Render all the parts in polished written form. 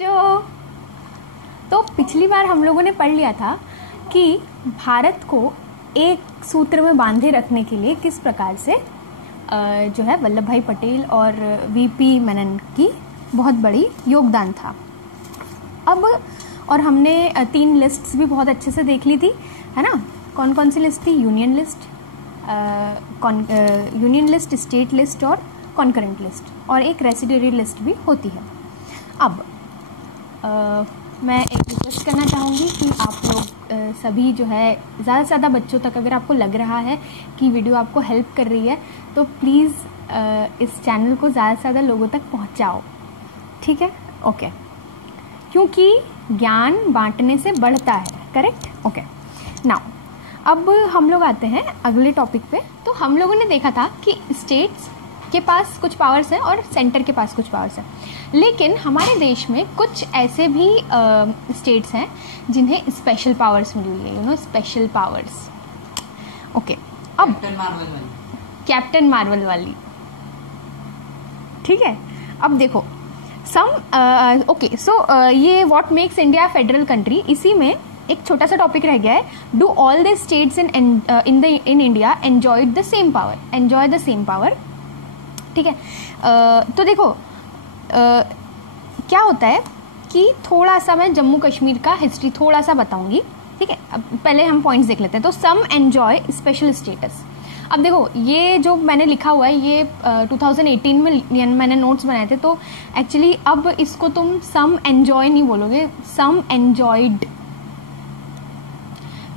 जो तो पिछली बार हम लोगों ने पढ़ लिया था कि भारत को एक सूत्र में बांधे रखने के लिए किस प्रकार से जो है वल्लभ भाई पटेल और वीपी मेनन की बहुत बड़ी योगदान था। अब और हमने 3 लिस्ट्स भी बहुत अच्छे से देख ली थी, है ना। कौन कौन सी लिस्ट थी? यूनियन लिस्ट, स्टेट लिस्ट और कॉन्करेंट लिस्ट, और एक रेसिडुअरी लिस्ट भी होती है। अब मैं एक रिक्वेस्ट करना चाहूँगी कि आप लोग सभी जो है ज़्यादा से ज़्यादा बच्चों तक, अगर आपको लग रहा है कि वीडियो आपको हेल्प कर रही है तो प्लीज़ इस चैनल को ज़्यादा से ज़्यादा लोगों तक पहुँचाओ, ठीक है? ओके, क्योंकि ज्ञान बांटने से बढ़ता है, करेक्ट? ओके, नाउ अब हम लोग आते हैं अगले टॉपिक पे। तो हम लोगों ने देखा था कि स्टेट्स के पास कुछ पावर्स हैं और सेंटर के पास कुछ पावर्स हैं, लेकिन हमारे देश में कुछ ऐसे भी स्टेट्स हैं जिन्हें स्पेशल पावर्स मिली हुई है, स्पेशल पावर्स। ओके, अब कैप्टन मार्वल वाली, ठीक है। अब देखो ओके, सो ये what makes India federal country, इसी में एक छोटा सा टॉपिक रह गया है। Do all the states in India enjoyed the same power, enjoy the same power, ठीक है। तो देखो क्या होता है कि थोड़ा सा मैं जम्मू कश्मीर का हिस्ट्री थोड़ा सा बताऊंगी, ठीक है। अब पहले हम पॉइंट्स देख लेते हैं। तो सम एंजॉय स्पेशल स्टेटस। अब देखो ये जो मैंने लिखा हुआ है ये 2018 में मैंने नोट्स बनाए थे, तो एक्चुअली अब इसको तुम सम एंजॉय नहीं बोलोगे, सम एंजॉयड।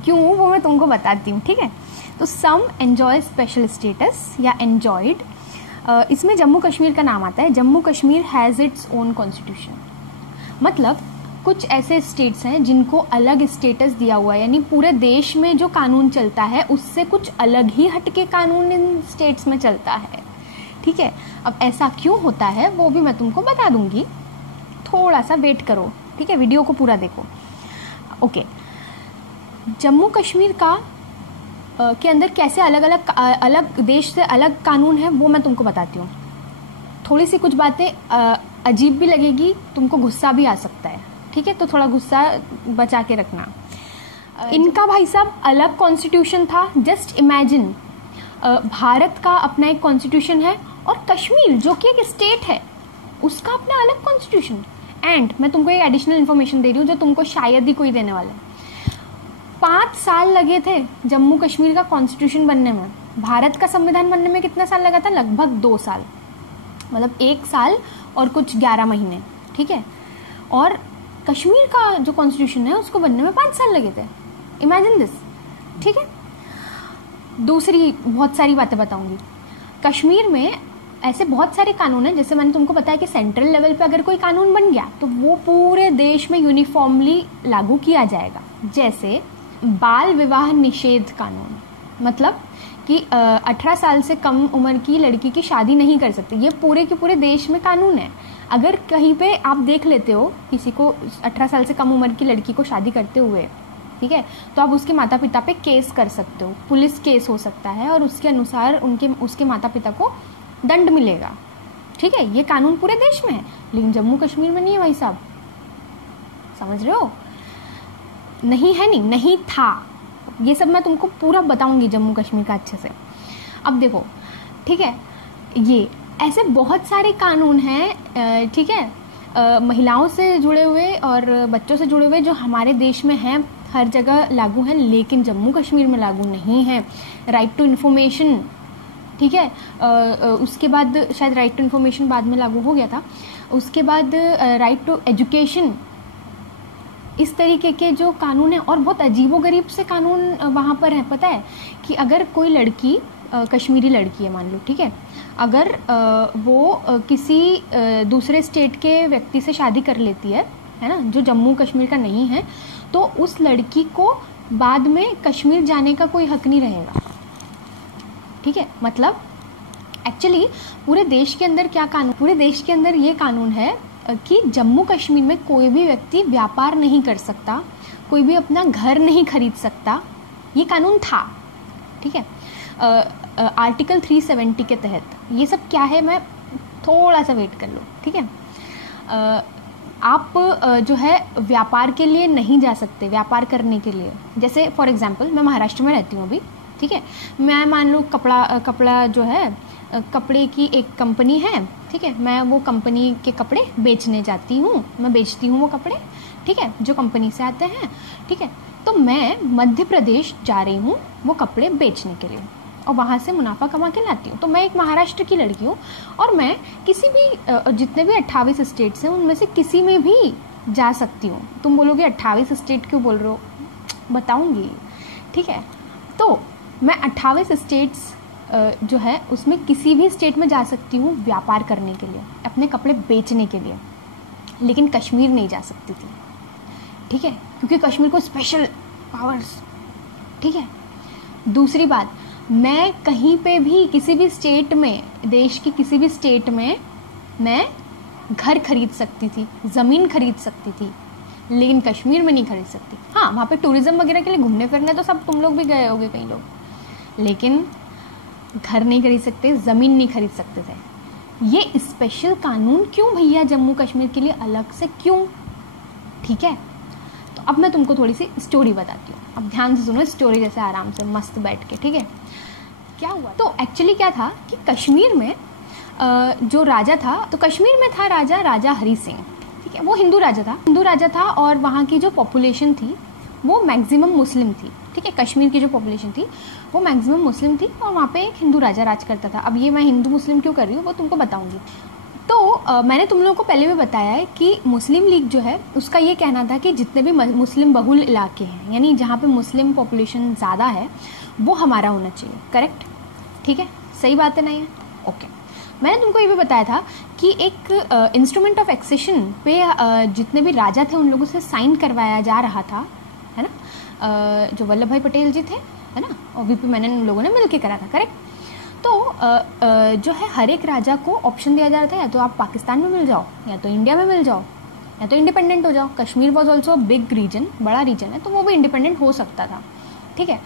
क्यों, वो मैं तुमको बताती हूँ, ठीक है। तो सम एंजॉय स्पेशल स्टेटस या एंजॉयड, इसमें जम्मू कश्मीर का नाम आता है। Jammu Kashmir has its own constitution, मतलब कुछ ऐसे स्टेट्स हैं जिनको अलग स्टेटस दिया हुआ है, यानी पूरे देश में जो कानून चलता है उससे कुछ अलग ही हटके कानून इन स्टेट्स में चलता है, ठीक है। अब ऐसा क्यों होता है वो भी मैं तुमको बता दूंगी, थोड़ा सा वेट करो, ठीक है, वीडियो को पूरा देखो। ओके, जम्मू कश्मीर का के अंदर कैसे अलग देश से अलग कानून है वो मैं तुमको बताती हूँ। थोड़ी सी कुछ बातें अजीब भी लगेगी, तुमको गुस्सा भी आ सकता है, ठीक है, तो थोड़ा गुस्सा बचा के रखना। इनका भाई साहब अलग कॉन्स्टिट्यूशन था। जस्ट इमेजिन, भारत का अपना एक कॉन्स्टिट्यूशन है और कश्मीर जो कि एक स्टेट है उसका अपना अलग कॉन्स्टिट्यूशन। एंड मैं तुमको एक एडिशनल इन्फॉर्मेशन दे रही हूँ जो तुमको शायद ही कोई देने वाला है। 5 साल लगे थे जम्मू कश्मीर का कॉन्स्टिट्यूशन बनने में। भारत का संविधान बनने में कितना साल लगा था? लगभग 2 साल, मतलब 1 साल और कुछ 11 महीने, ठीक है। और कश्मीर का जो कॉन्स्टिट्यूशन है उसको बनने में 5 साल लगे थे। इमेजिन दिस, ठीक है। दूसरी बहुत सारी बातें बताऊंगी। कश्मीर में ऐसे बहुत सारे कानून हैं, जैसे मैंने तुमको बताया कि सेंट्रल लेवल पे अगर कोई कानून बन गया तो वो पूरे देश में यूनिफॉर्मली लागू किया जाएगा। जैसे बाल विवाह निषेध कानून, मतलब कि 18 साल से कम उम्र की लड़की की शादी नहीं कर सकती। ये पूरे के पूरे देश में कानून है। अगर कहीं पे आप देख लेते हो किसी को 18 साल से कम उम्र की लड़की को शादी करते हुए, ठीक है, तो आप उसके माता पिता पे केस कर सकते हो, पुलिस केस हो सकता है और उसके अनुसार उसके माता पिता को दंड मिलेगा, ठीक है। ये कानून पूरे देश में है, लेकिन जम्मू कश्मीर में नहीं है भाई साहब, समझ रहे हो? नहीं था। ये सब मैं तुमको पूरा बताऊंगी जम्मू कश्मीर का अच्छे से। अब देखो, ठीक है, ये ऐसे बहुत सारे कानून हैं, ठीक है, महिलाओं से जुड़े हुए और बच्चों से जुड़े हुए जो हमारे देश में हैं, हर जगह लागू हैं, लेकिन जम्मू कश्मीर में लागू नहीं है। राइट टू इन्फॉर्मेशन, ठीक है, उसके बाद शायद राइट टू इन्फॉर्मेशन बाद में लागू हो गया था। उसके बाद राइट टू एजुकेशन, इस तरीके के जो कानून है। और बहुत अजीबोगरीब से कानून वहाँ पर है, पता है कि अगर कोई लड़की कश्मीरी लड़की है मान लो, ठीक है, अगर वो किसी दूसरे स्टेट के व्यक्ति से शादी कर लेती है ना, जो जम्मू कश्मीर का नहीं है, तो उस लड़की को बाद में कश्मीर जाने का कोई हक नहीं रहेगा, ठीक है। मतलब एक्चुअली पूरे देश के अंदर क्या कानून, पूरे देश के अंदर ये कानून है कि जम्मू कश्मीर में कोई भी व्यक्ति व्यापार नहीं कर सकता, कोई भी अपना घर नहीं खरीद सकता। ये कानून था, ठीक है, आर्टिकल 370 के तहत। ये सब क्या है, मैं थोड़ा सा वेट कर लो, ठीक है। आप जो है व्यापार के लिए नहीं जा सकते, व्यापार करने के लिए। जैसे फॉर एग्जांपल मैं महाराष्ट्र में रहती हूँ अभी, ठीक है, मैं मान लो कपड़ा जो है कपड़े की एक कंपनी है, ठीक है, मैं वो कंपनी के कपड़े बेचने जाती हूँ, मैं बेचती हूँ वो कपड़े, ठीक है, जो कंपनी से आते हैं, ठीक है। तो मैं मध्य प्रदेश जा रही हूँ वो कपड़े बेचने के लिए और वहाँ से मुनाफा कमा के लाती हूँ। तो मैं एक महाराष्ट्र की लड़की हूँ और मैं किसी भी जितने भी 28 स्टेट्स हैं उनमें से किसी में भी जा सकती हूँ। तुम बोलोगे 28 स्टेट क्यों बोल रहे हो, बताऊँगी, ठीक है। तो मैं 28 स्टेट्स जो है उसमें किसी भी स्टेट में जा सकती हूँ व्यापार करने के लिए, अपने कपड़े बेचने के लिए, लेकिन कश्मीर नहीं जा सकती थी, ठीक है, क्योंकि कश्मीर को स्पेशल पावर्स, ठीक है। दूसरी बात, मैं कहीं पे भी किसी भी स्टेट में, देश की किसी भी स्टेट में मैं घर खरीद सकती थी, ज़मीन खरीद सकती थी, लेकिन कश्मीर में नहीं खरीद सकती। हाँ, वहाँ पे टूरिज्म वगैरह के लिए घूमने फिरने तो सब तुम लोग भी गए होगे कई लोग, लेकिन घर नहीं खरीद सकते, ज़मीन नहीं खरीद सकते थे। ये स्पेशल कानून क्यों भैया जम्मू कश्मीर के लिए अलग से क्यों, ठीक है। तो अब मैं तुमको थोड़ी सी स्टोरी बताती हूँ, अब ध्यान से सुनो स्टोरी, जैसे आराम से मस्त बैठ के, ठीक है। क्या हुआ, तो एक्चुअली क्या था कि कश्मीर में जो राजा था, तो कश्मीर में था राजा हरी सिंह, ठीक है, वो हिंदू राजा था और वहाँ की जो पॉपुलेशन थी वो मैक्सिमम मुस्लिम थी, ठीक है। कश्मीर की जो पॉपुलेशन थी वो मैक्सिमम मुस्लिम थी और वहाँ पे एक हिंदू राजा राज करता था। अब ये मैं हिंदू मुस्लिम क्यों कर रही हूँ वो तुमको बताऊंगी। तो मैंने तुम लोगों को पहले भी बताया है कि मुस्लिम लीग जो है उसका ये कहना था कि जितने भी मुस्लिम बहुल इलाके हैं, यानी जहाँ पे मुस्लिम पॉपुलेशन ज़्यादा है, वो हमारा होना चाहिए, करेक्ट, ठीक है, सही बात है ना ये, ओके। मैंने तुमको ये भी बताया था कि एक इंस्ट्रूमेंट ऑफ एक्सेशन पे जितने भी राजा थे उन लोगों से साइन करवाया जा रहा था, है ना, जो वल्लभ भाई पटेल जी थे, है ना, और वीपी मेनन उन लोगों ने मिलकर करा था, करेक्ट। तो जो है हर एक राजा को ऑप्शन दिया जा रहा था, या तो आप पाकिस्तान में मिल जाओ, या तो इंडिया में मिल जाओ, या तो इंडिपेंडेंट हो जाओ। Kashmir was also big reason, बड़ा रीजन है, तो वो भी इंडिपेंडेंट हो सकता था, ठीक है।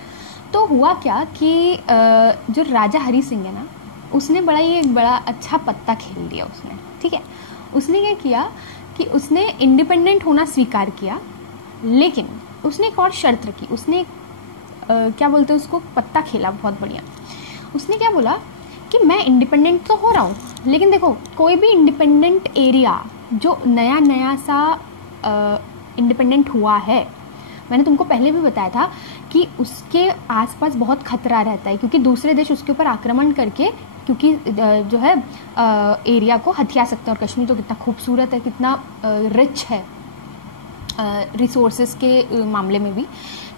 तो हुआ क्या कि जो राजा हरी सिंह है ना, उसने बड़ा अच्छा पत्ता खेल दिया उसने, ठीक है। उसने क्या किया कि उसने इंडिपेंडेंट होना स्वीकार किया, लेकिन उसने एक और शर्त रखी। उसने क्या बोलते हैं उसको, पत्ता खेला बहुत बढ़िया। उसने क्या बोला कि मैं इंडिपेंडेंट तो हो रहा हूँ, लेकिन देखो कोई भी इंडिपेंडेंट एरिया जो नया सा इंडिपेंडेंट हुआ है, मैंने तुमको पहले भी बताया था कि उसके आसपास बहुत खतरा रहता है, क्योंकि दूसरे देश उसके ऊपर आक्रमण करके, क्योंकि जो है एरिया को हथिया सकते हैं। और कश्मीर तो कितना खूबसूरत है, कितना रिच है रिसोर्सेज के मामले में भी,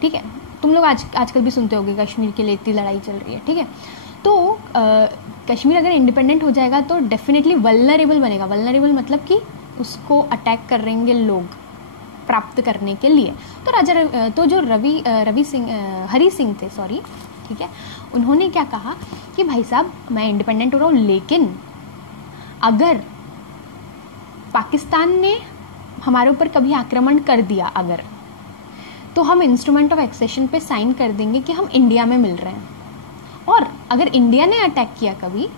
ठीक है। तुम लोग आजकल भी सुनते होगे कश्मीर के लिए इतनी लड़ाई चल रही है, ठीक है। तो कश्मीर अगर इंडिपेंडेंट हो जाएगा तो डेफिनेटली वल्नरेबल बनेगा। वल्नरेबल मतलब कि उसको अटैक करेंगे लोग प्राप्त करने के लिए। तो जो हरी सिंह थे, सॉरी, ठीक है, उन्होंने क्या कहा कि भाई साहब मैं इंडिपेंडेंट हो रहा हूँ, लेकिन अगर पाकिस्तान ने हमारे ऊपर कभी आक्रमण कर दिया अगर, तो हम इंस्ट्रूमेंट ऑफ एक्सेशन पे साइन कर देंगे कि हम इंडिया में मिल रहे हैं, और अगर इंडिया ने अटैक किया कभी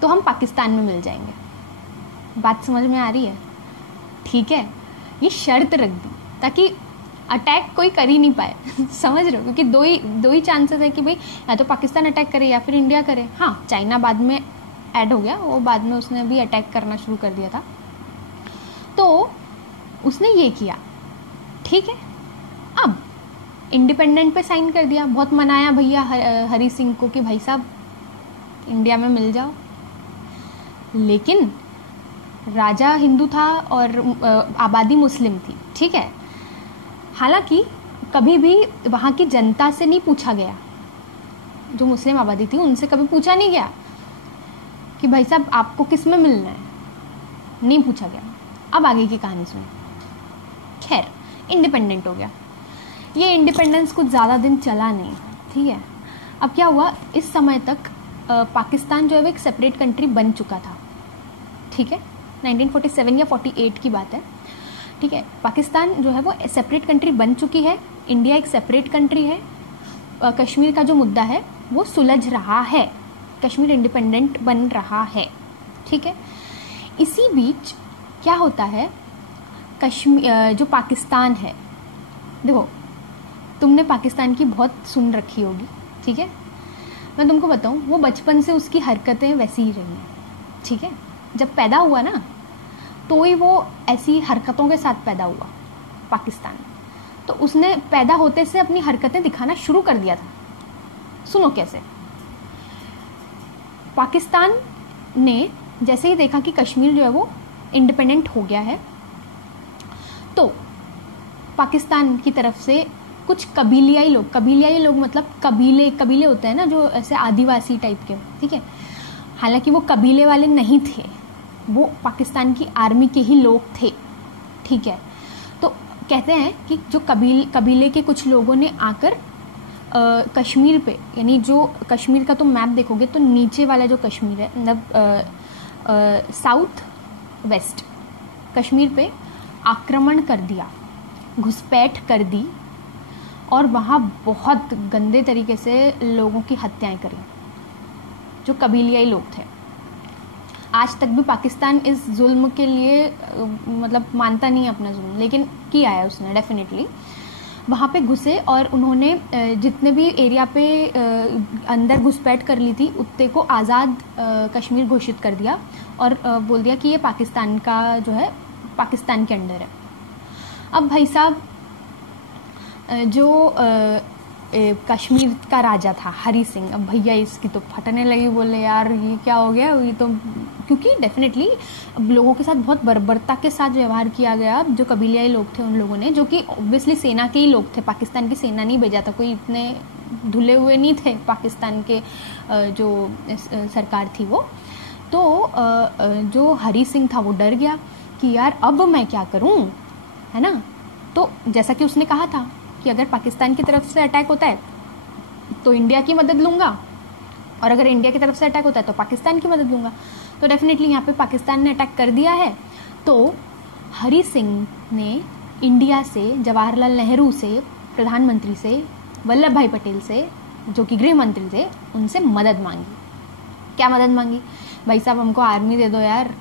तो हम पाकिस्तान में मिल जाएंगे। बात समझ में आ रही है, ठीक है। ये शर्त रख दी ताकि अटैक कोई कर ही नहीं पाए समझ रहे हो, क्योंकि दो ही चांसेस है कि भाई या तो पाकिस्तान अटैक करे या फिर इंडिया करे। हाँ, चाइना बाद में ऐड हो गया, वो बाद में उसने भी अटैक करना शुरू कर दिया था, तो उसने ये किया, ठीक है। अब इंडिपेंडेंट पे साइन कर दिया, बहुत मनाया भैया हरी सिंह को कि भाई साहब इंडिया में मिल जाओ, लेकिन राजा हिंदू था और आबादी मुस्लिम थी, ठीक है। हालांकि कभी भी वहाँ की जनता से नहीं पूछा गया, जो मुस्लिम आबादी थी उनसे कभी पूछा नहीं गया कि भाई साहब आपको किस में मिलना है, नहीं पूछा गया। अब आगे की कहानी सुनो। खैर, इंडिपेंडेंट हो गया। ये इंडिपेंडेंस कुछ ज़्यादा दिन चला नहीं, ठीक है। अब क्या हुआ, इस समय तक पाकिस्तान जो है वो एक सेपरेट कंट्री बन चुका था, ठीक है। 1947 या 48 की बात है, ठीक है। पाकिस्तान जो है वो सेपरेट कंट्री बन चुकी है, इंडिया एक सेपरेट कंट्री है। कश्मीर का जो मुद्दा है वो सुलझ रहा है, कश्मीर इंडिपेंडेंट बन रहा है, ठीक है। इसी बीच क्या होता है, कश्मीर जो पाकिस्तान है, देखो तुमने पाकिस्तान की बहुत सुन रखी होगी, ठीक है। मैं तुमको बताऊं, वो बचपन से उसकी हरकतें वैसी ही रही हैं, ठीक है। जब पैदा हुआ ना तो ही वो ऐसी हरकतों के साथ पैदा हुआ पाकिस्तान। तो उसने पैदा होते से अपनी हरकतें दिखाना शुरू कर दिया था। सुनो कैसे। पाकिस्तान ने जैसे ही देखा कि कश्मीर जो है वो इंडिपेंडेंट हो गया है, तो पाकिस्तान की तरफ से कुछ कबीलियाई लोग मतलब कबीले होते हैं ना, जो ऐसे आदिवासी टाइप के, ठीक है। हालांकि वो कबीले वाले नहीं थे, वो पाकिस्तान की आर्मी के ही लोग थे, ठीक है। तो कहते हैं कि जो कबीले के कुछ लोगों ने आकर कश्मीर पे, यानी जो कश्मीर का तुम मैप देखोगे तो नीचे वाला जो कश्मीर है, मतलब साउथ वेस्ट कश्मीर पे आक्रमण कर दिया, घुसपैठ कर दी और वहाँ बहुत गंदे तरीके से लोगों की हत्याएं करी, जो कबीलियाई लोग थे। आज तक भी पाकिस्तान इस जुल्म के लिए मतलब मानता नहीं है अपना जुल्म, लेकिन किया है उसने डेफिनेटली। वहाँ पे घुसे और उन्होंने जितने भी एरिया पे अंदर घुसपैठ कर ली थी उतने को आज़ाद कश्मीर घोषित कर दिया और बोल दिया कि ये पाकिस्तान का जो है, पाकिस्तान के अंडर है। अब भाई साहब जो कश्मीर का राजा था हरी सिंह, अब भैया इसकी तो फटने लगी, बोले यार ये क्या हो गया, ये तो, क्योंकि डेफिनेटली लोगों के साथ बहुत बर्बरता के साथ व्यवहार किया गया। जो कबीलियाई लोग थे उन लोगों ने, जो कि ऑब्वियसली सेना के ही लोग थे, पाकिस्तान की सेना नहीं भेजा था, कोई इतने धुले हुए नहीं थे पाकिस्तान के जो सरकार थी वो। तो जो हरी सिंह था वो डर गया कि यार अब मैं क्या करूं, है ना। तो जैसा कि उसने कहा था कि अगर पाकिस्तान की तरफ से अटैक होता है तो इंडिया की मदद लूंगा, और अगर इंडिया की तरफ से अटैक होता है तो पाकिस्तान की मदद लूंगा। तो डेफिनेटली यहाँ पे पाकिस्तान ने अटैक कर दिया है। तो हरी सिंह ने इंडिया से, जवाहरलाल नेहरू से, प्रधानमंत्री से, वल्लभ भाई पटेल से, जो कि गृह मंत्री थे, उनसे मदद मांगी। क्या मदद मांगी? भाई साहब हमको आर्मी दे दो यार,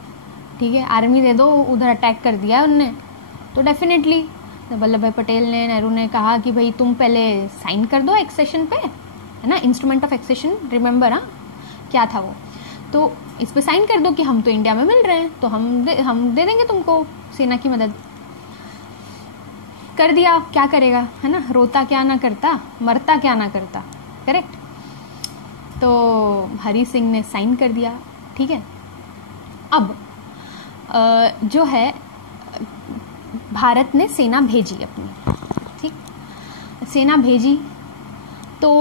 ठीक है, आर्मी दे दो, उधर अटैक कर दिया है उनने। तो डेफिनेटली वल्लभ भाई पटेल ने, नेहरू ने कहा कि भाई तुम पहले साइन कर दो एक्सेशन पे, है ना, इंस्ट्रूमेंट ऑफ एक्सेशन, रिमेंबर हाँ क्या था वो, तो इस पे साइन कर दो कि हम तो इंडिया में मिल रहे हैं, तो हम दे देंगे तुमको सेना की मदद। कर दिया, क्या करेगा, है ना, रोता क्या ना करता, मरता क्या ना करता, करेक्ट। तो हरी सिंह ने साइन कर दिया, ठीक है। अब जो है भारत ने सेना भेजी अपनी, ठीक, सेना भेजी। तो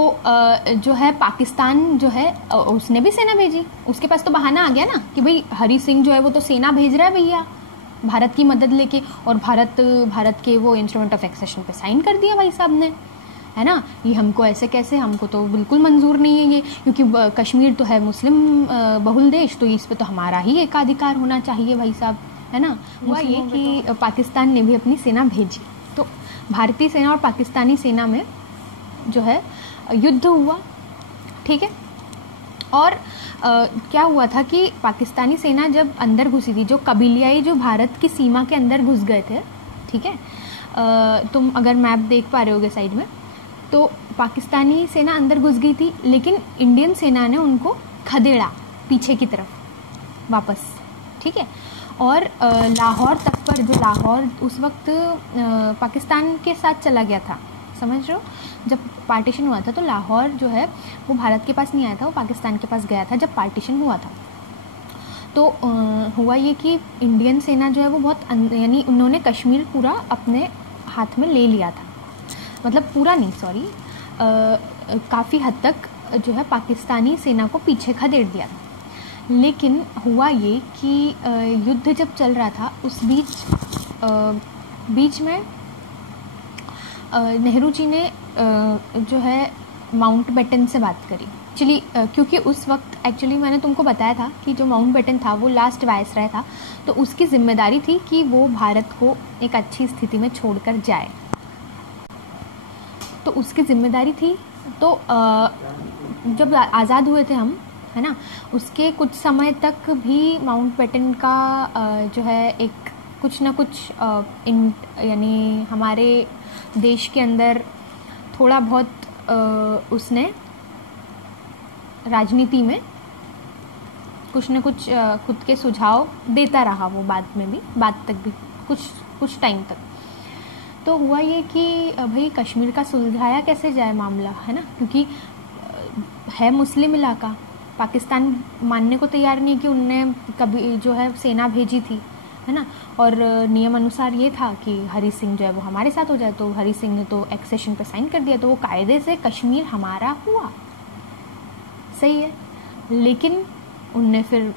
जो है पाकिस्तान जो है उसने भी सेना भेजी। उसके पास तो बहाना आ गया ना कि भाई हरी सिंह जो है वो तो सेना भेज रहा है भैया भारत की मदद लेके, और भारत के वो इंस्ट्रूमेंट ऑफ एक्सेशन पे साइन कर दिया भाई साहब ने, है ना। ये हमको ऐसे कैसे, हमको तो बिल्कुल मंजूर नहीं है ये, क्योंकि कश्मीर तो है मुस्लिम बहुल देश, तो इस पे तो हमारा ही एकाधिकार होना चाहिए भाई साहब, है ना। हुआ ये कि पाकिस्तान ने भी अपनी सेना भेजी। तो भारतीय सेना और पाकिस्तानी सेना में जो है युद्ध हुआ, ठीक है। और क्या हुआ था कि पाकिस्तानी सेना जब अंदर घुसी थी, जो कबीलियाई जो भारत की सीमा के अंदर घुस गए थे, ठीक है, तुम अगर मैप देख पा रहे होगे साइड में, तो पाकिस्तानी सेना अंदर घुस गई थी, लेकिन इंडियन सेना ने उनको खदेड़ा पीछे की तरफ वापस, ठीक है। और लाहौर तक पर, जो लाहौर उस वक्त पाकिस्तान के साथ चला गया था, समझ रहे हो, जब पार्टीशन हुआ था तो लाहौर जो है वो भारत के पास नहीं आया था, वो पाकिस्तान के पास गया था जब पार्टीशन हुआ था। तो हुआ ये कि इंडियन सेना जो है वो बहुत, यानी उन्होंने कश्मीर पूरा अपने हाथ में ले लिया था, मतलब पूरा नहीं, सॉरी, काफ़ी हद तक जो है पाकिस्तानी सेना को पीछे खदेड़ दिया था। लेकिन हुआ ये कि युद्ध जब चल रहा था उस बीच में नेहरू जी ने जो है माउंट बेटन से बात करी। एक्चुअली क्योंकि उस वक्त एक्चुअली मैंने तुमको बताया था कि जो माउंट बेटन था वो लास्ट वायसराय था, तो उसकी जिम्मेदारी थी कि वो भारत को एक अच्छी स्थिति में छोड़कर जाए, तो उसकी जिम्मेदारी थी। तो जब आज़ाद हुए थे हम, है ना, उसके कुछ समय तक भी माउंट बेटन का जो है एक कुछ ना कुछ यानी हमारे देश के अंदर थोड़ा बहुत उसने राजनीति में कुछ न कुछ खुद के सुझाव देता रहा, वो बाद तक भी कुछ टाइम तक। तो हुआ ये कि भाई कश्मीर का सुलझाया कैसे जाए मामला, है ना, क्योंकि है मुस्लिम इलाका, पाकिस्तान मानने को तैयार नहीं कि उनने कभी जो है सेना भेजी थी, है ना, और नियम अनुसार ये था कि हरी सिंह जो है वो हमारे साथ हो जाए, तो हरी सिंह ने तो एक्सेशन पे साइन कर दिया, तो वो कायदे से कश्मीर हमारा हुआ, सही है। लेकिन उनने फिर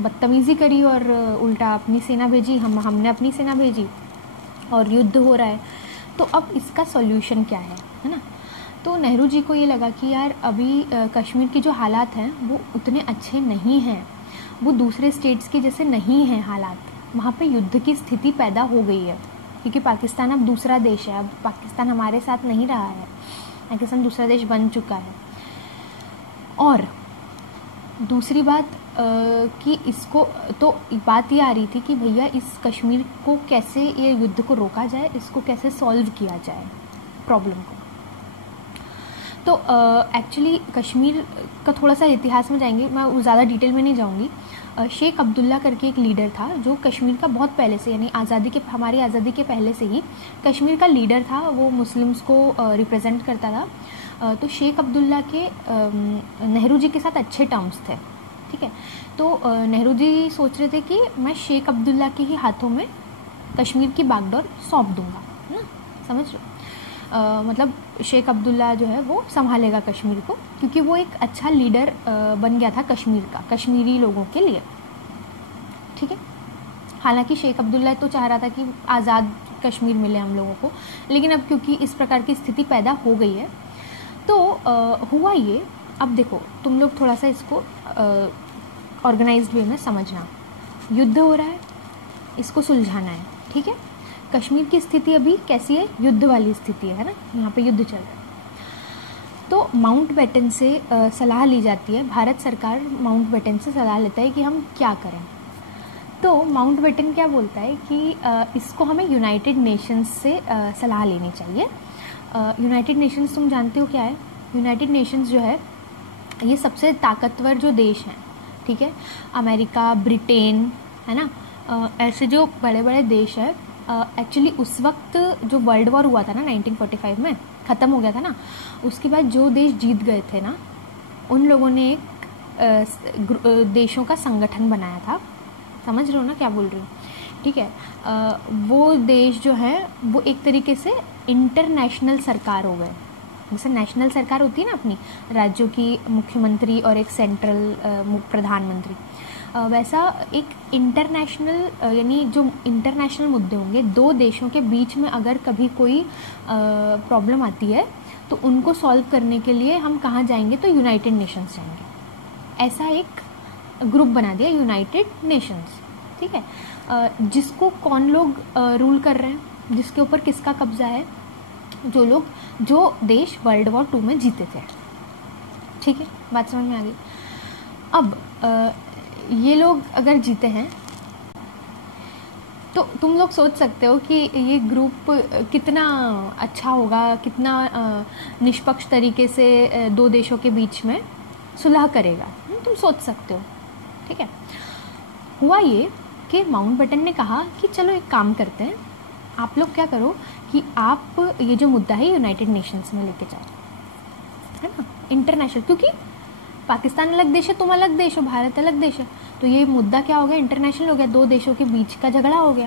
बदतमीजी करी और उल्टा अपनी सेना भेजी, हमने अपनी सेना भेजी और युद्ध हो रहा है। तो अब इसका सॉल्यूशन क्या है ना। तो नेहरू जी को ये लगा कि यार अभी कश्मीर की जो हालात हैं वो उतने अच्छे नहीं हैं, वो दूसरे स्टेट्स के जैसे नहीं हैं हालात, वहाँ पे युद्ध की स्थिति पैदा हो गई है, क्योंकि पाकिस्तान अब दूसरा देश है, अब पाकिस्तान हमारे साथ नहीं रहा है, पाकिस्तान दूसरा देश बन चुका है। और दूसरी बात कि इसको तो बात ये आ रही थी कि भैया इस कश्मीर को कैसे, ये युद्ध को रोका जाए, इसको कैसे सॉल्व किया जाए प्रॉब्लम को। तो एक्चुअली कश्मीर का थोड़ा सा इतिहास में जाएंगे, मैं ज़्यादा डिटेल में नहीं जाऊंगी। शेख अब्दुल्ला करके एक लीडर था जो कश्मीर का बहुत पहले से, यानी हमारी आज़ादी के पहले से ही कश्मीर का लीडर था, वो मुस्लिम्स को रिप्रेजेंट करता था। तो शेख अब्दुल्ला के नेहरू जी के साथ अच्छे टर्म्स थे, ठीक है। तो नेहरू जी सोच रहे थे कि मैं शेख अब्दुल्ला के ही हाथों में कश्मीर की बागडोर सौंप दूंगा, है ना, समझ रहे। मतलब शेख अब्दुल्ला जो है वो संभालेगा कश्मीर को, क्योंकि वो एक अच्छा लीडर बन गया था कश्मीर का, कश्मीरी लोगों के लिए, ठीक है। हालांकि शेख अब्दुल्ला तो चाह रहा था कि आज़ाद कश्मीर मिले हम लोगों को, लेकिन अब क्योंकि इस प्रकार की स्थिति पैदा हो गई है तो हुआ ये। अब देखो तुम लोग थोड़ा सा इसको ऑर्गेनाइज्ड वे में समझना, युद्ध हो रहा है, इसको सुलझाना है, ठीक है। कश्मीर की स्थिति अभी कैसी है, युद्ध वाली स्थिति है ना, यहाँ पे युद्ध चल रहा है। तो माउंटबेटन से सलाह ली जाती है, भारत सरकार माउंटबेटन से सलाह लेता है कि हम क्या करें। तो माउंटबेटन क्या बोलता है कि इसको हमें यूनाइटेड नेशंस से सलाह लेनी चाहिए। यूनाइटेड नेशंस तुम जानते हो क्या है, यूनाइटेड नेशंस जो है ये सबसे ताकतवर जो देश हैं, ठीक है, अमेरिका, ब्रिटेन, है ना, ऐसे जो बड़े बड़े देश है। एक्चुअली उस वक्त जो वर्ल्ड वॉर हुआ था ना 1945 में, ख़त्म हो गया था ना, उसके बाद जो देश जीत गए थे ना, उन लोगों ने एक देशों का संगठन बनाया था, समझ रहे हो ना क्या बोल रही हूँ, ठीक है। वो देश जो है वो एक तरीके से इंटरनेशनल सरकार हो गए, जैसे नेशनल सरकार होती है ना अपनी राज्यों की, मुख्यमंत्री और एक सेंट्रल प्रधानमंत्री, वैसा एक इंटरनेशनल, यानी जो इंटरनेशनल मुद्दे होंगे, दो देशों के बीच में अगर कभी कोई प्रॉब्लम आती है तो उनको सॉल्व करने के लिए हम कहाँ जाएंगे, तो यूनाइटेड नेशंस जाएंगे। ऐसा एक ग्रुप बना दिया यूनाइटेड नेशंस, ठीक है। जिसको कौन लोग रूल कर रहे हैं, जिसके ऊपर किसका कब्जा है, जो देश वर्ल्ड वॉर 2 में जीते थे, ठीक है, बात समझ में आ गई। अब ये लोग अगर जीते हैं तो तुम लोग सोच सकते हो कि ये ग्रुप कितना अच्छा होगा, कितना निष्पक्ष तरीके से दो देशों के बीच में सुलह करेगा, तुम सोच सकते हो, ठीक है। हुआ ये कि माउंटबेटन ने कहा कि चलो एक काम करते हैं, आप लोग क्या करो कि आप ये जो मुद्दा है यूनाइटेड नेशंस में लेके जाओ, है ना, इंटरनेशनल, क्योंकि पाकिस्तान अलग देश है, तुम अलग देश हो, भारत अलग देश है, तो ये मुद्दा क्या हो गया, इंटरनेशनल हो गया, दो देशों के बीच का झगड़ा हो गया,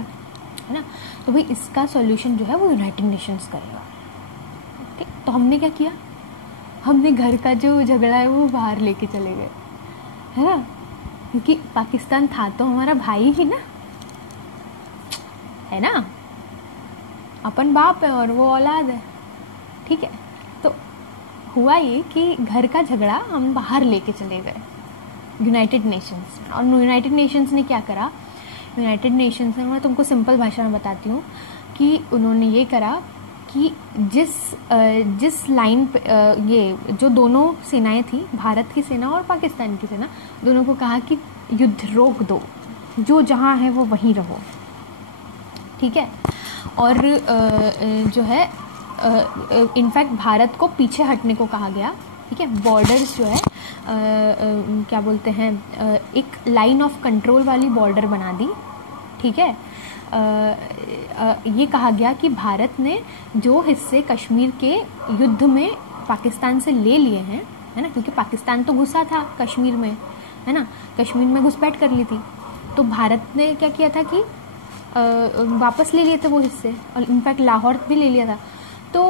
है ना। तो भाई इसका सॉल्यूशन जो है वो यूनाइटेड नेशंस करेगा, ठीक। तो हमने क्या किया, हमने घर का जो झगड़ा है वो बाहर लेके चले गए, है ना, क्योंकि पाकिस्तान था तो हमारा भाई ही ना, है ना, अपन बाप है और वो औलाद है, ठीक है। तो हुआ ये कि घर का झगड़ा हम बाहर लेके चले गए यूनाइटेड नेशंस, और यूनाइटेड नेशंस ने क्या करा, यूनाइटेड नेशंस ने, मैं तुमको सिंपल भाषा में बताती हूँ कि उन्होंने ये करा कि जिस लाइन पे ये जो दोनों सेनाएं थी, भारत की सेना और पाकिस्तान की सेना, दोनों को कहा कि युद्ध रोक दो, जो जहाँ है वो वहीं रहो, ठीक है। और जो है इनफैक्ट भारत को पीछे हटने को कहा गया, ठीक है। बॉर्डर्स जो है क्या बोलते हैं, एक लाइन ऑफ कंट्रोल वाली बॉर्डर बना दी, ठीक है। ये कहा गया कि भारत ने जो हिस्से कश्मीर के युद्ध में पाकिस्तान से ले लिए हैं, है ना, क्योंकि पाकिस्तान तो घुसा था कश्मीर में, है ना, कश्मीर में घुसपैठ कर ली थी, तो भारत ने क्या किया था कि वापस ले लिए थे वो हिस्से, और इनफैक्ट लाहौर भी ले लिया था। तो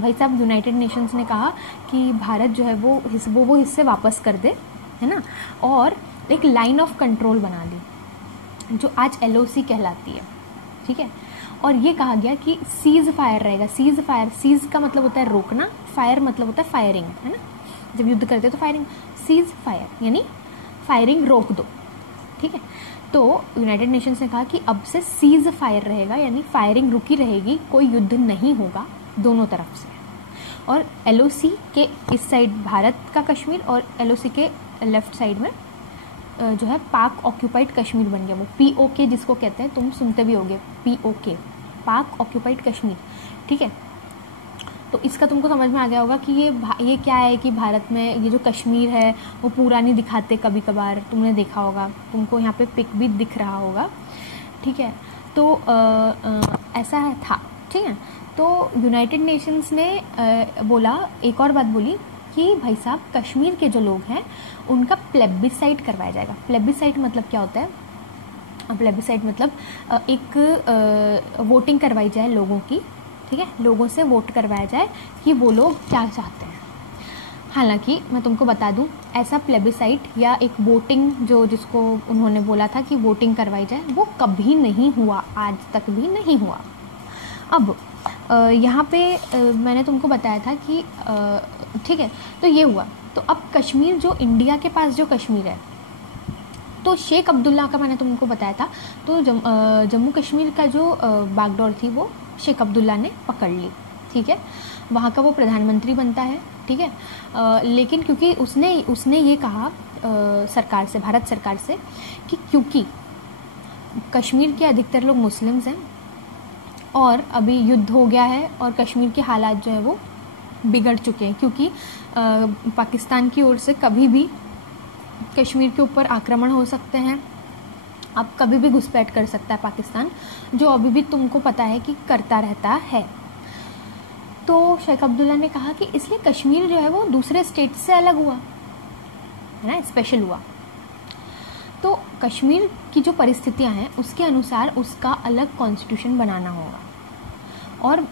भाई साहब यूनाइटेड नेशंस ने कहा कि भारत जो है वो हिस्से वापस कर दे, है ना, और एक लाइन ऑफ कंट्रोल बना दी जो आज LOC कहलाती है, ठीक है। और ये कहा गया कि सीज फायर रहेगा। सीज फायर, सीज का मतलब होता है रोकना, फायर मतलब होता है फायरिंग, है ना, जब युद्ध करते हैं तो फायरिंग, सीज फायर यानी फायरिंग रोक दो, ठीक है। तो यूनाइटेड नेशंस ने कहा कि अब से सीज फायर रहेगा, यानी फायरिंग रुकी रहेगी, कोई युद्ध नहीं होगा दोनों तरफ से। और LOC के इस साइड भारत का कश्मीर और LOC के लेफ्ट साइड में जो है पाक ऑक्यूपाइड कश्मीर बन गया, वो POK जिसको कहते हैं, तुम सुनते भी होगे POK, पाक ऑक्यूपाइड कश्मीर, ठीक है। तो इसका तुमको समझ में आ गया होगा कि ये क्या है कि भारत में ये जो कश्मीर है वो पूरा नहीं दिखाते, कभी कभार तुमने देखा होगा, तुमको यहाँ पे पिक भी दिख रहा होगा, ठीक है। तो ऐसा था, ठीक है। तो यूनाइटेड नेशंस ने बोला, एक और बात बोली कि भाई साहब कश्मीर के जो लोग हैं उनका प्लेबिसाइट करवाया जाएगा। प्लेबिसाइट मतलब क्या होता है? प्लेबिसाइट मतलब एक वोटिंग करवाई जाए लोगों की, ठीक है, लोगों से वोट करवाया जाए कि वो लोग क्या चाहते हैं। हालांकि मैं तुमको बता दूं, ऐसा प्लेबिसाइट या एक वोटिंग जिसको उन्होंने बोला था कि वोटिंग करवाई जाए, वो कभी नहीं हुआ, आज तक भी नहीं हुआ। अब यहाँ पे मैंने तुमको बताया था कि ठीक है, तो ये हुआ। तो अब कश्मीर जो इंडिया के पास जो कश्मीर है, तो शेख अब्दुल्ला का मैंने तुमको बताया था, तो जम्मू कश्मीर का जो बागडोर थी वो शेख अब्दुल्ला ने पकड़ ली, ठीक है। वहाँ का वो प्रधानमंत्री बनता है, ठीक है। लेकिन क्योंकि उसने ये कहा सरकार से, भारत सरकार से, कि क्योंकि कश्मीर के अधिकतर लोग मुस्लिम्स हैं और अभी युद्ध हो गया है और कश्मीर के हालात जो है वो बिगड़ चुके हैं, क्योंकि पाकिस्तान की ओर से कभी भी कश्मीर के ऊपर आक्रमण हो सकते हैं, अब कभी भी घुसपैठ कर सकता है पाकिस्तान, जो अभी भी तुमको पता है कि करता रहता है। तो शेख अब्दुल्ला ने कहा कि इसलिए कश्मीर जो है वो दूसरे स्टेट से अलग हुआ, है ना, स्पेशल हुआ। तो कश्मीर की जो परिस्थितियां हैं उसके अनुसार उसका अलग कॉन्स्टिट्यूशन बनाना होगा। और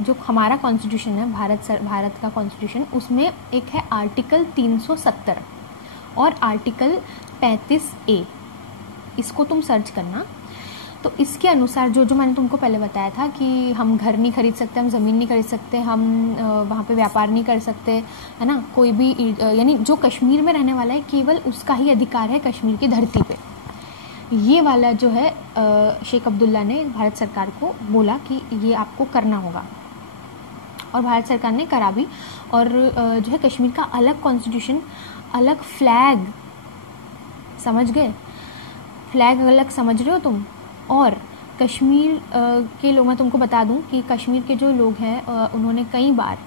जो हमारा कॉन्स्टिट्यूशन है, भारत का कॉन्स्टिट्यूशन, उसमें एक है आर्टिकल 370 और आर्टिकल 35A, इसको तुम सर्च करना। तो इसके अनुसार जो मैंने तुमको पहले बताया था कि हम घर नहीं खरीद सकते, हम ज़मीन नहीं खरीद सकते, हम वहाँ पे व्यापार नहीं कर सकते, है ना, कोई भी, यानी जो कश्मीर में रहने वाला है केवल उसका ही अधिकार है कश्मीर की धरती पे। ये वाला जो है शेख अब्दुल्ला ने भारत सरकार को बोला कि ये आपको करना होगा, और भारत सरकार ने करा भी। और जो है कश्मीर का अलग कॉन्स्टिट्यूशन, अलग फ्लैग, समझ गए, फ्लैग अलग, समझ रहे हो तुम। और कश्मीर के लोग, मैं तुमको बता दूं कि कश्मीर के जो लोग हैं उन्होंने कई बार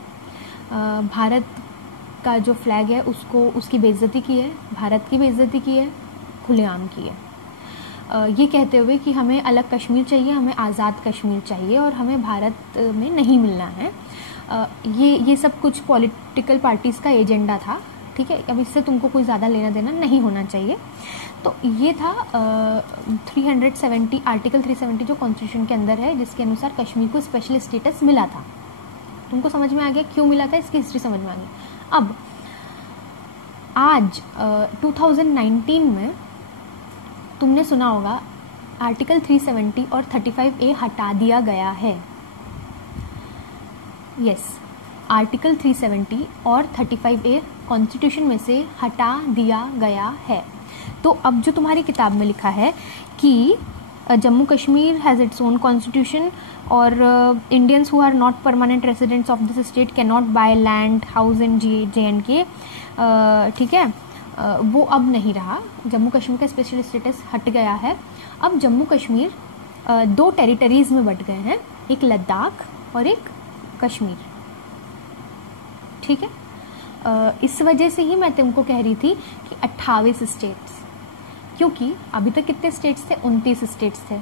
भारत का जो फ्लैग है उसकी बेइज्जती की है, भारत की बेइज्जती की है, खुलेआम की है, ये कहते हुए कि हमें अलग कश्मीर चाहिए, हमें आज़ाद कश्मीर चाहिए और हमें भारत में नहीं मिलना है। ये सब कुछ पॉलिटिकल पार्टीज़ का एजेंडा था, ठीक है। अब इससे तुमको कोई ज़्यादा लेना देना नहीं होना चाहिए। तो ये था 370, आर्टिकल 370 जो कॉन्स्टिट्यूशन के अंदर है, जिसके अनुसार कश्मीर को स्पेशल स्टेटस मिला था। तुमको समझ में आ गया क्यों मिला था, इसकी हिस्ट्री समझ में आ गई। अब आज 2019 में तुमने सुना होगा आर्टिकल 370 और 35A हटा दिया गया है। यस, आर्टिकल 370 और 35A कॉन्स्टिट्यूशन में से हटा दिया गया है। तो अब जो तुम्हारी किताब में लिखा है कि Jammu Kashmir has its own constitution और Indians who are not permanent residents of this state can not buy land, house in JNK, ठीक है, वो अब नहीं रहा। जम्मू कश्मीर का स्पेशल स्टेटस हट गया है। अब जम्मू कश्मीर दो टेरिटरीज में बट गए हैं, एक लद्दाख और एक कश्मीर, ठीक है। इस वजह से ही मैं तुमको कह रही थी कि 28 स्टेट्स, क्योंकि अभी तक कितने स्टेट्स थे, 29 स्टेट्स थे।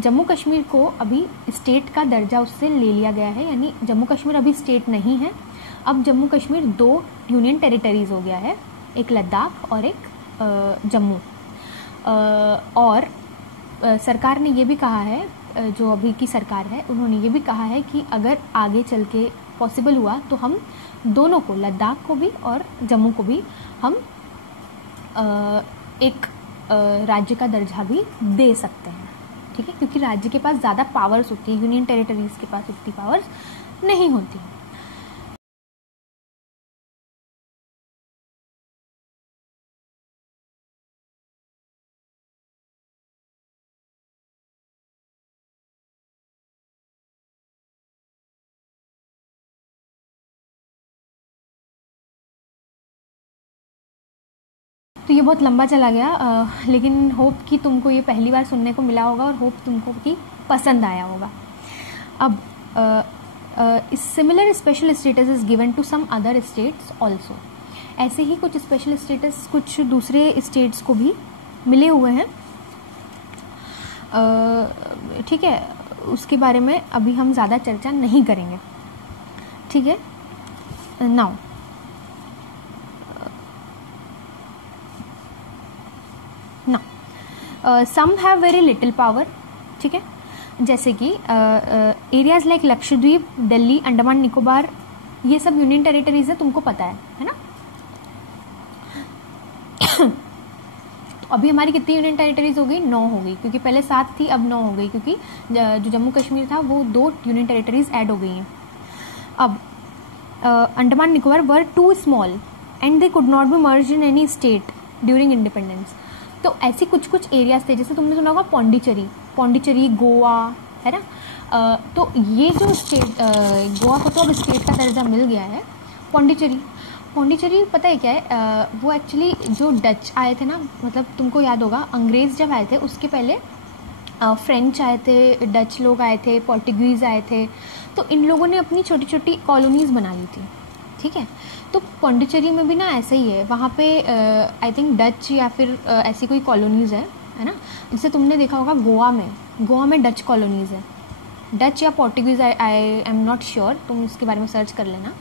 जम्मू कश्मीर को अभी स्टेट का दर्जा उससे ले लिया गया है, यानी जम्मू कश्मीर अभी स्टेट नहीं है। अब जम्मू कश्मीर 2 यूनियन टेरिटरीज हो गया है, एक लद्दाख और एक जम्मू। और सरकार ने ये भी कहा है, जो अभी की सरकार है उन्होंने ये भी कहा है कि अगर आगे चल के पॉसिबल हुआ तो हम दोनों को, लद्दाख को भी और जम्मू को भी हम एक राज्य का दर्जा भी दे सकते हैं, ठीक है, क्योंकि राज्य के पास ज़्यादा पावर्स होती है, यूनियन टेरिटरीज के पास उतनी पावर्स नहीं होती। तो ये बहुत लंबा चला गया, लेकिन होप कि तुमको ये पहली बार सुनने को मिला होगा और होप तुमको कि पसंद आया होगा। अब similar special status is given to some other states also. ऐसे ही कुछ स्पेशल स्टेटस कुछ दूसरे स्टेट्स को भी मिले हुए हैं, ठीक है। उसके बारे में अभी हम ज़्यादा चर्चा नहीं करेंगे, ठीक है। Now some have very little power, ठीक है, जैसे कि एरियाज लाइक लक्षद्वीप, दिल्ली, अंडमान निकोबार, ये सब यूनियन टेरिटरीज है, तुमको पता है ना। तो अभी हमारी कितनी यूनियन टेरिटरीज हो गई, 9 हो गई, क्योंकि पहले 7 थी, अब 9 हो गई, क्योंकि जो जम्मू कश्मीर था वो 2 यूनियन टेरिटरीज ऐड हो गई हैं। अब Andaman Nicobar were too small and they could not be merge in any state during independence. तो ऐसी कुछ कुछ एरियाज थे, जैसे तुमने सुना होगा पौंडीचेरी, गोवा, है ना। तो ये जो स्टेट, गोवा को तो अब स्टेट का दर्जा मिल गया है। पौंडीचेरी पता है क्या है, वो एक्चुअली जो डच आए थे ना, मतलब तुमको याद होगा अंग्रेज जब आए थे उसके पहले फ्रेंच आए थे, डच लोग आए थे, पोर्टुगीज आए थे, तो इन लोगों ने अपनी छोटी छोटी कॉलोनीज बना ली थी, ठीक है। तो पौंडीचेरी में भी ना ऐसा ही है, वहाँ पे आई थिंक डच या फिर ऐसी कोई कॉलोनीज है ना। जैसे तुमने देखा होगा गोवा में डच कॉलोनीज है, डच या Portuguese, I am not sure, तुम इसके बारे में सर्च कर लेना,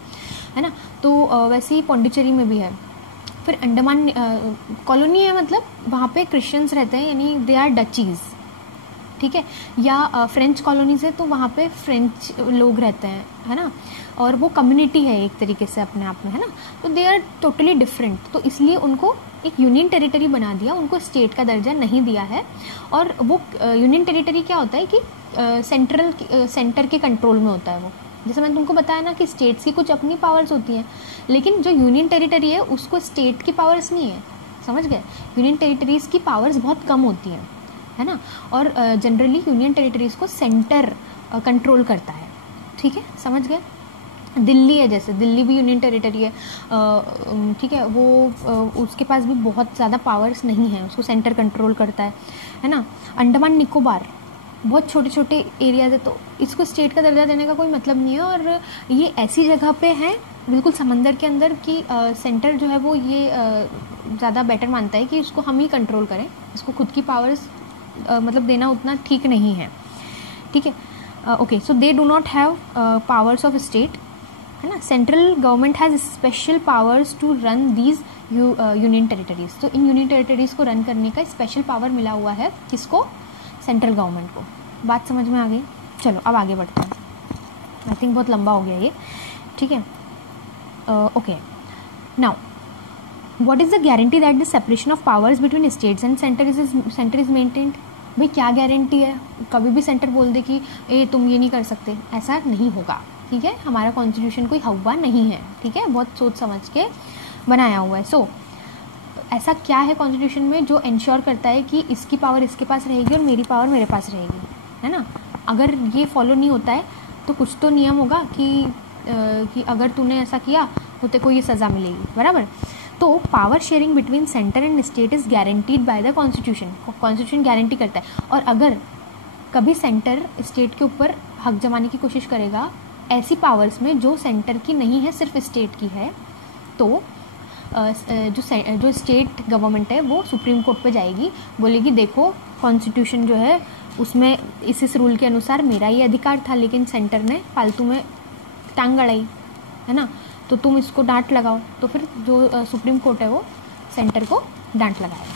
है ना। तो वैसे ही पौंडीचेरी में भी है। फिर अंडमान कॉलोनी है, मतलब वहाँ पे क्रिश्चियंस रहते हैं, यानी दे आर डचीज, ठीक है। या फ्रेंच कॉलोनीज है, तो वहाँ पे फ्रेंच लोग रहते हैं, है ना, और वो कम्युनिटी है एक तरीके से अपने आप में, है ना। तो दे आर टोटली डिफरेंट, तो इसलिए उनको एक यूनियन टेरिटरी बना दिया, उनको स्टेट का दर्जा नहीं दिया है। और वो यूनियन टेरिटरी क्या होता है कि सेंटर के कंट्रोल में होता है वो। जैसे मैंने तुमको बताया ना कि स्टेट्स की कुछ अपनी पावर्स होती हैं, लेकिन जो यूनियन टेरिटरी है उसको स्टेट की पावर्स नहीं है, समझ गए। यूनियन टेरिटरीज की पावर्स बहुत कम होती हैं, है ना। और जनरली यूनियन टेरिटरीज को सेंटर कंट्रोल करता है, ठीक है, समझ गए। दिल्ली है, जैसे दिल्ली भी यूनियन टेरिटरी है, ठीक है, वो उसके पास भी बहुत ज़्यादा पावर्स नहीं है, उसको सेंटर कंट्रोल करता है ना। अंडमान निकोबार बहुत छोटे छोटे एरियाज है, तो इसको स्टेट का दर्जा देने का कोई मतलब नहीं है। और ये ऐसी जगह पे है बिल्कुल समंदर के अंदर कि सेंटर जो है वो ये ज़्यादा बेटर मानता है कि इसको हम ही कंट्रोल करें, इसको खुद की पावर्स मतलब देना उतना ठीक नहीं है, ठीक है। Okay, so they do not have powers of state, है ना। Central government has special powers to run these union territories. तो इन यूनियन टेरिटरीज को रन करने का स्पेशल पावर मिला हुआ है किसको, सेंट्रल गवर्नमेंट को। बात समझ में आ गई। चलो अब आगे बढ़ते हैं, आई थिंक बहुत लंबा हो गया ये, ठीक है। Okay, now what is the guarantee that the separation of powers between states and centre is maintained. भाई क्या गारंटी है, कभी भी सेंटर बोल दे कि ए तुम ये नहीं कर सकते, ऐसा नहीं होगा, ठीक है। हमारा कॉन्स्टिट्यूशन कोई हवा नहीं है, ठीक है, बहुत सोच समझ के बनाया हुआ है। सो ऐसा क्या है कॉन्स्टिट्यूशन में जो इंश्योर करता है कि इसकी पावर इसके पास रहेगी और मेरी पावर मेरे पास रहेगी, है ना। अगर ये फॉलो नहीं होता है तो कुछ तो नियम होगा कि अगर तूने ऐसा किया तो तेरे को ये सज़ा मिलेगी, बराबर। तो power sharing between centre and state is guaranteed by the constitution, constitution guarantee करता है। और अगर कभी सेंटर स्टेट के ऊपर हक जमाने की कोशिश करेगा ऐसी पावर्स में जो सेंटर की नहीं है, सिर्फ स्टेट की है, तो जो स्टेट गवर्नमेंट है वो सुप्रीम कोर्ट पे जाएगी, बोलेगी देखो कॉन्स्टिट्यूशन जो है उसमें इस रूल के अनुसार मेरा ये अधिकार था, लेकिन सेंटर ने फालतू में टांग अड़ाई, है ना, तो तुम इसको डांट लगाओ। तो फिर जो सुप्रीम कोर्ट है वो सेंटर को डांट लगाएगा,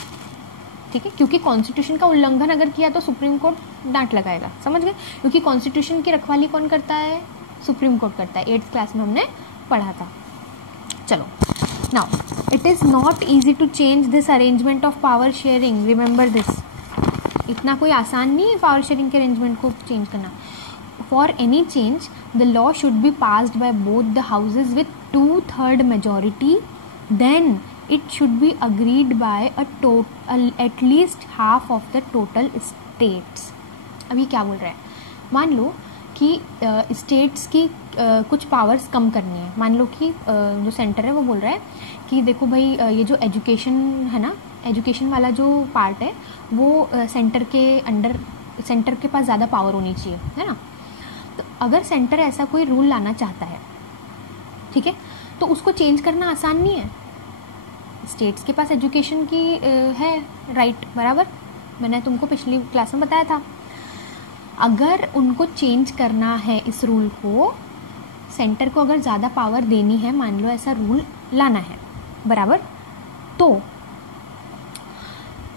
ठीक है, क्योंकि कॉन्स्टिट्यूशन का उल्लंघन अगर किया तो सुप्रीम कोर्ट डांट लगाएगा, समझ गए, क्योंकि कॉन्स्टिट्यूशन की रखवाली कौन करता है, सुप्रीम कोर्ट करता है। 8th क्लास में हमने पढ़ा था। चलो, now it is not easy to change this arrangement of power sharing, remember this, इतना कोई आसान नहीं है पावर शेयरिंग के अरेंजमेंट को चेंज करना। For any change the law should be passed by both the houses with 2/3 majority, then it should be agreed by at least half of the total states। अब ये क्या बोल रहा है, मान लो कि स्टेट्स की कुछ पावर्स कम करनी है। मान लो कि जो सेंटर है वो बोल रहा है कि देखो भाई ये जो एजुकेशन है ना, एजुकेशन वाला जो पार्ट है वो सेंटर के अंडर, सेंटर के पास ज़्यादा पावर होनी चाहिए, है ना। तो अगर सेंटर ऐसा कोई रूल लाना चाहता है, ठीक है, तो उसको चेंज करना आसान नहीं है। स्टेट्स के पास एजुकेशन की है राइट, बराबर, मैंने तुमको पिछली क्लास में बताया था। अगर उनको चेंज करना है इस रूल को, सेंटर को अगर ज़्यादा पावर देनी है, मान लो ऐसा रूल लाना है, बराबर, तो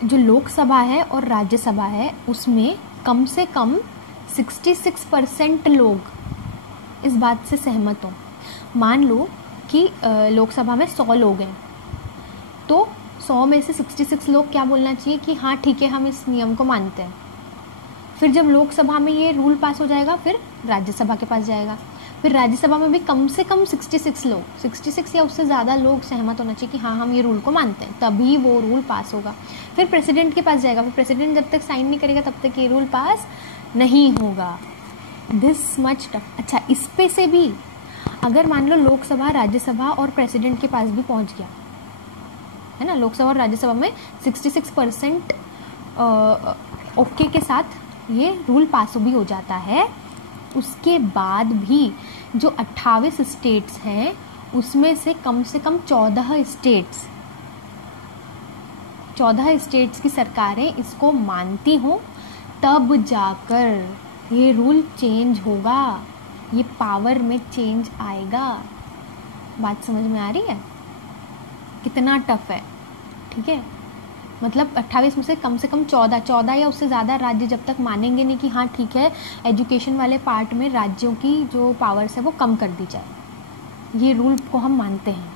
जो लोकसभा है और राज्यसभा है उसमें कम से कम 66% लोग इस बात से सहमत हो। मान लो कि लोकसभा में 100 लोग हैं, तो 100 में से 66 लोग क्या बोलना चाहिए कि हाँ ठीक है हम इस नियम को मानते हैं। फिर जब लोकसभा में ये रूल पास हो जाएगा फिर राज्यसभा के पास जाएगा, फिर राज्यसभा में भी कम से कम 66 लोग, 66 या उससे ज़्यादा लोग सहमत होना चाहिए कि हाँ हम ये रूल को मानते हैं, तभी वो रूल पास होगा। फिर प्रेसिडेंट के पास जाएगा, फिर प्रेसिडेंट जब तक साइन नहीं करेगा तब तक ये रूल पास नहीं होगा। This much tough. अच्छा, इस पे से भी अगर मान लो लोकसभा, राज्यसभा और प्रेसिडेंट के पास भी पहुंच गया, है ना, लोकसभा और राज्यसभा में 66% ओके के साथ ये रूल पास भी हो जाता है, उसके बाद भी जो 28 स्टेट्स हैं उसमें से कम 14 स्टेट्स की सरकारें इसको मानती हों, तब जाकर ये रूल चेंज होगा, ये पावर में चेंज आएगा। बात समझ में आ रही है कितना टफ है, ठीक है, मतलब 28 में से कम 14 या उससे ज़्यादा राज्य जब तक मानेंगे नहीं कि हाँ ठीक है एजुकेशन वाले पार्ट में राज्यों की जो पावर्स है वो कम कर दी जाए, ये रूल को हम मानते हैं,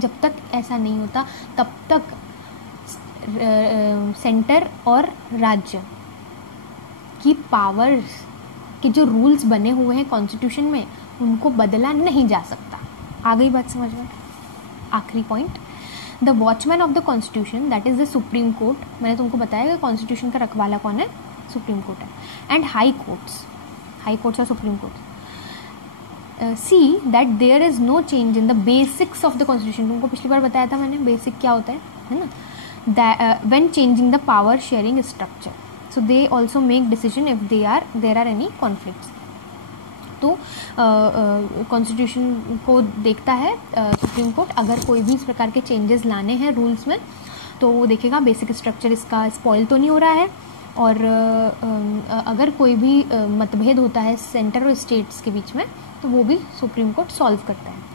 जब तक ऐसा नहीं होता तब तक सेंटर और राज्य की पावर्स के जो रूल्स बने हुए हैं कॉन्स्टिट्यूशन में उनको बदला नहीं जा सकता। आ गई बात समझ में। आखिरी point, the watchman of the constitution that is the supreme court, मैंने तुमको बताया कि कॉन्स्टिट्यूशन का रखवाला कौन है, सुप्रीम कोर्ट है, एंड हाई कोर्ट्स और supreme court see that there is no change in the basics of the constitution. तुमको पिछली बार बताया था मैंने बेसिक क्या होता है ना, when changing the power sharing structure, so they also make decision if there are any conflicts. तो कॉन्स्टिट्यूशन को देखता है सुप्रीम कोर्ट, अगर कोई भी इस प्रकार के चेंजेस लाने हैं रूल्स में तो वो देखेगा बेसिक स्ट्रक्चर इसका स्पॉइल तो नहीं हो रहा है, और अगर कोई भी मतभेद होता है सेंटर और स्टेट्स के बीच में तो वो भी सुप्रीम कोर्ट सॉल्व करता है।